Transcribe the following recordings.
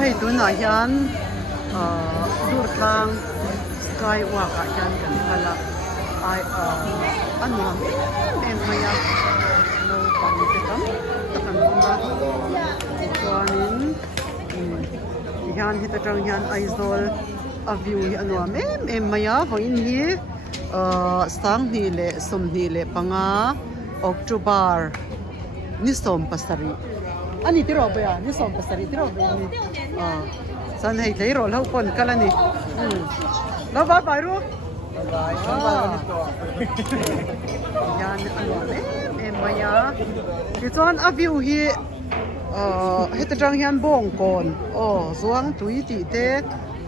ให้ดูหน่อยยันดูทางสกายว่ากันกันพละอันนี้เอ็มไม่ยากเราปั่นไปกันตะกันมาอีกตัวนึงยันที่ตะจังยันไอโซลอวิวอันว่าเอ็มไม่ยากของอินฮีสังนี่เละสมนี่เละปังอาออกตุบาร์นิสมปัสตารีอันนี้ที่เราไปนิสมปัสตารีที่เราไปนี่สันให้ที่เราเล่าคนกันแล้วนี่แล้วบ้าไปรู้ยันอันว่าเอ็มไม่ยากที่ตอนอวิวฮีให้ตะจังยันบ่งก่อนสวงตุยตีเตะ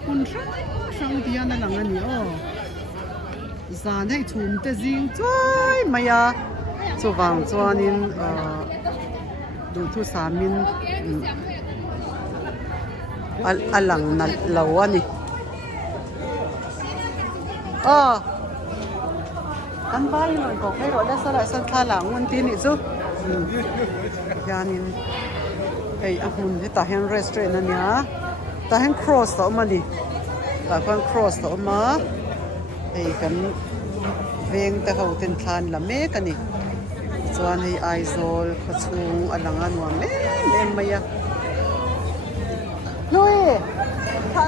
คุณช่างที่ยันนั่นหลังอันนี้สานให้ทุ่มแต่จริงจ้อยไม่ยาสว่างจวนนินดูทุสามินอันหลังนั่นเหล่าอันนี้อันบ้านหน่อยก็ให้รถได้สลายสันทาหลังวันที่นี่ซุยานินไอ้อาหุ่นที่ตาแห่งรีสอร์ทนั่นเนี่ยตาแห่งครอสต่อมาดิตาแห่งครอสต่อมาไอ้กันเวงแต่เขาเต็นทานละเมกันนี่ส่วนให้ไอโซลเขาชูงอลังอันว่าเม่ไม่ยากนุ้ย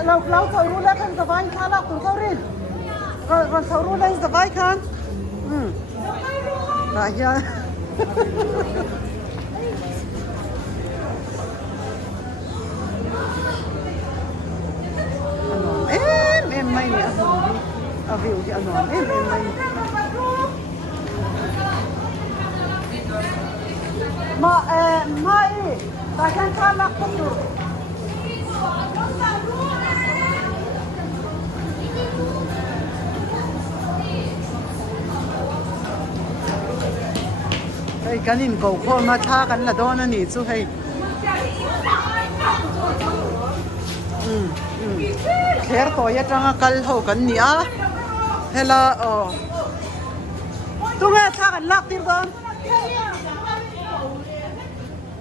เราเขารู้แล้วกันสบายค่ะเราคุณเขาเรียนเขารู้แล้วสบายค่ะได้ยังไม่เนี่ยเอาวิวที่อันนั้นไม่ไม่แต่ฉันชอบรักคุณดูไอ้กันอินโก้คนมาท่ากันละโดนนั่นนี่สู้ให้แค่ตัวยัดรังกัลเขากันเนี่ยเฮล่าตุ้งแม่ท่ากันลักตีกัน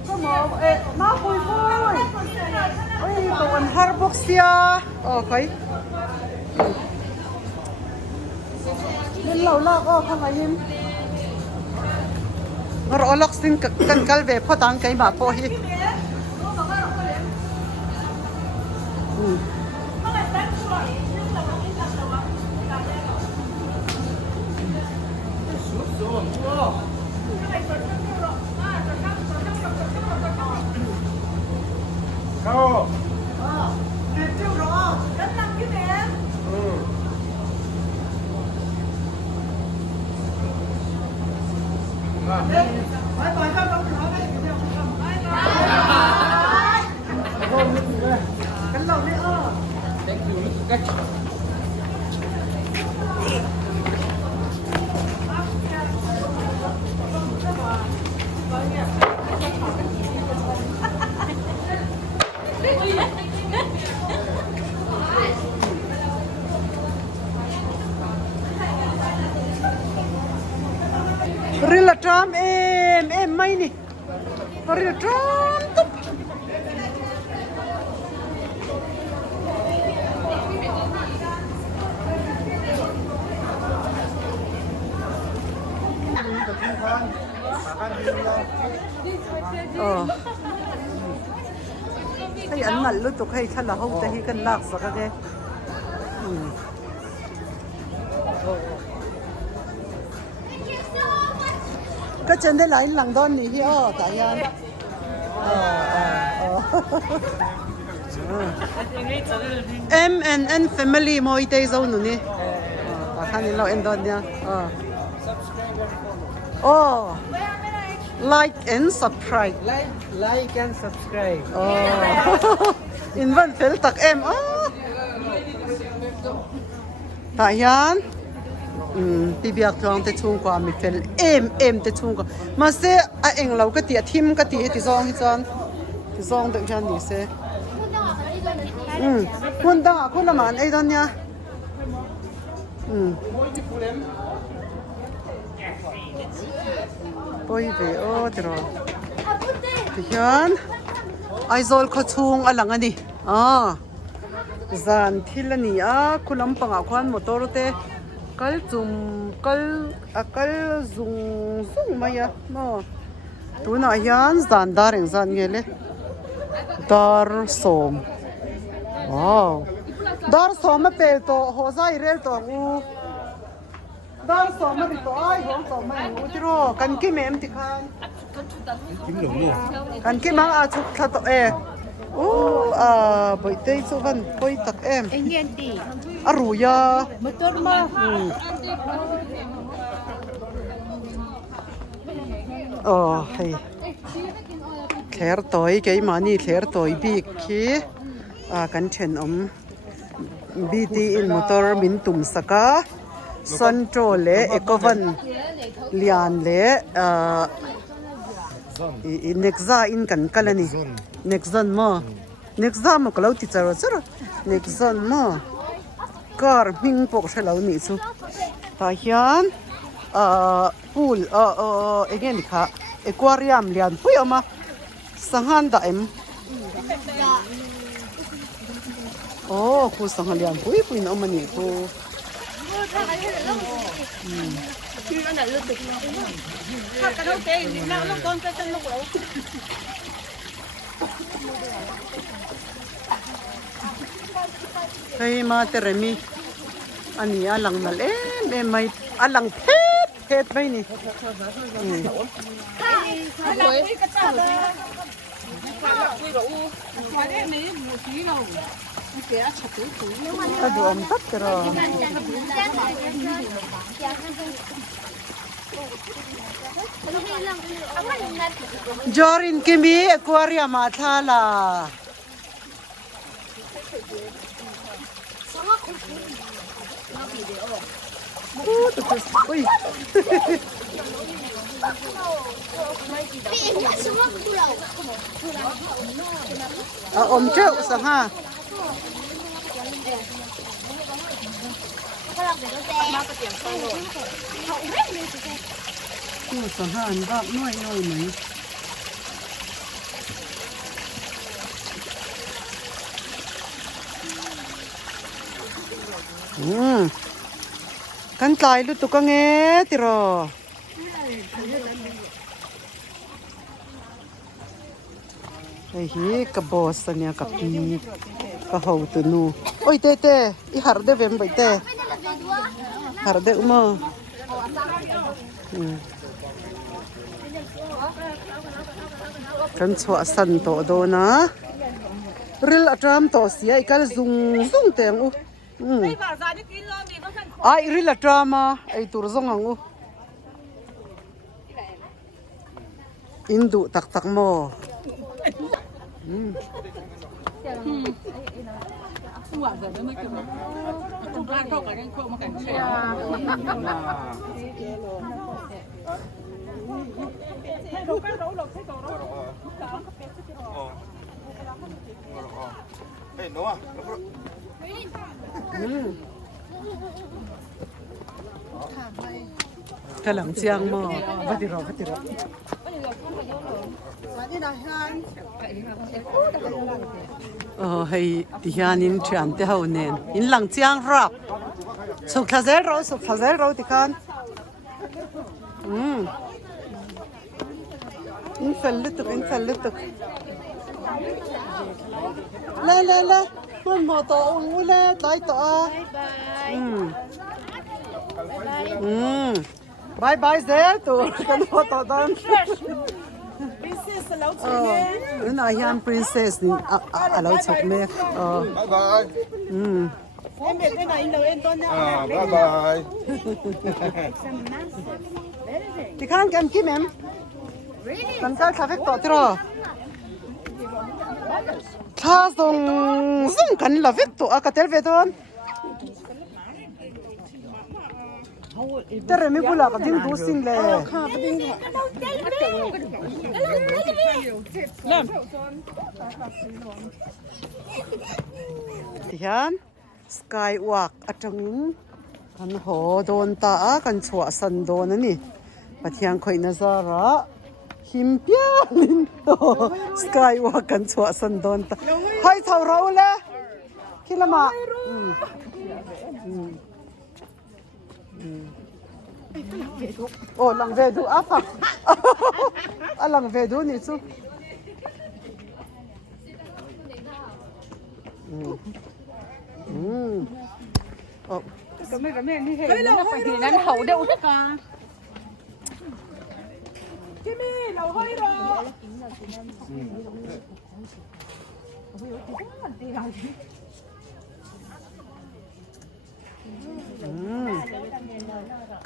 ก็มาคุยโอ้ยตัวอันฮาร์บ็อกเซียโอเคเล่นเหล่าลากข้างในยิมเราเอาล็อกซิงกันกัลเวพอตังไก่มาพอฮีริลทรัมไม่นี่ริลทรัมตุ๊บให้อันนั้นรู้ตัวให้ฉันละห้องจะให้กันลากสักแค่ก็เจนได้หลายหลังด้านนี้ที่ตายันMNN family มอยเตยเจ้าหนูนี่ตาคันนี้เราเอ็นดอนเนี่ยlike and subscribe like and subscribe อินวันเฟลตักตายันพี่เบียร์ทองเตชุ่งกว่ามีเฟลเตชุ่งกว่ามาเสียเอ็งเราก็ตีทิมก็ตีที่ซองที่จันที่ซองเด็กจันนี่เสียคุณดังคุณละมันไอ้ตอนเนี้ยปอยเบอเดี๋ยวที่ยันไอโซลเขาชุ่งอะไรงั้นดิ zan thil ani a khulam panga khuan motor te kal zum kal zung maya no tuna hian zan dareng zan ngele dar som wow dar som pe to ho zai rel to u dar som ri to ai ho to mai u ti ro kan ki mem ti khan kan ki mang a chuk tha to e boi tei chu van poi tak em NGE aruya motor ma hay kher toy ke mani kher toy bi khi kan chen BT in motor min tum saka control le ekovan lian le nexa in kan kalani nexon mo nexa mo kalo ti charo charo nexon mo car ming pok shalo ni chu ta hian pool again kha aquarium lian pui ama sangan da em khu sangan lian pui no mani khu Hey ma teremi ani alang nal mai alang phet mai ni Aduh tak terus Jorin kimi aquarium athala Ui. Treo sang ha. Sang ha anh bác nuôi mấy. Kan tlai lu tu ka nge tiro ai hi ka boss ania ka pi ka ho tu nu oi te I har de vem bai te har de uma kan chua san to do na ril atram to sia ikal zung teng u ai ri la drama ai tur zong angu indu tak mo Kalang siang mo batiro hay hianin thian te ho nen in lang chiang rap suk thazel ro ti khan in fel lutuk la con mo to u le tai to bye there to kan photo don princess alo chine na hian princess ni alo chok me Bye bye. em be cái này đâu em ton nha Bye bye. ti khan kam ki mem kan ka kha vek to tro tha zong kan la vek to ka tel ve don Tere mi bula ka ding du sing le Tihan skywalk atang kan ho don ta kan chua san don ani pathiang khoi na zara หิมเปียลินโตสกายว่ากันชัวสันดอนตาให้เท่าเราเลยคิดละมาโอ้หลังเวดูอ่ะฟังอ่ะหลังเวดูนี่ซูโอ้ก็ไม่นี่เห็นนะไปที่นั้นเขาเดี๋ยวกัน Jimmy เราให้รอ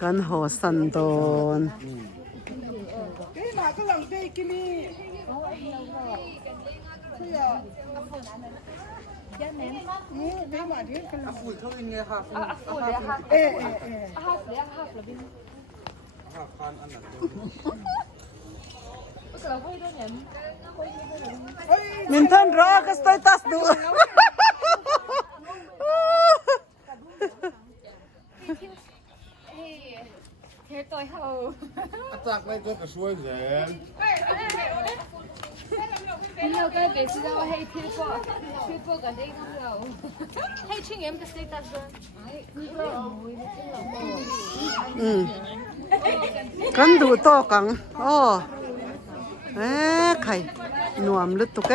กันหอสันดอน เฮ้ยมาก็หลังเจJimmy มินทันรอก็สเตตัสดู Attack mij toch een soort zijn. 你有個別是我係跳波嗰啲咁樣，係穿嘢嘅 status กันดูโตกังอ๋อเอ๊ะไข่หนวมลึกตุกแก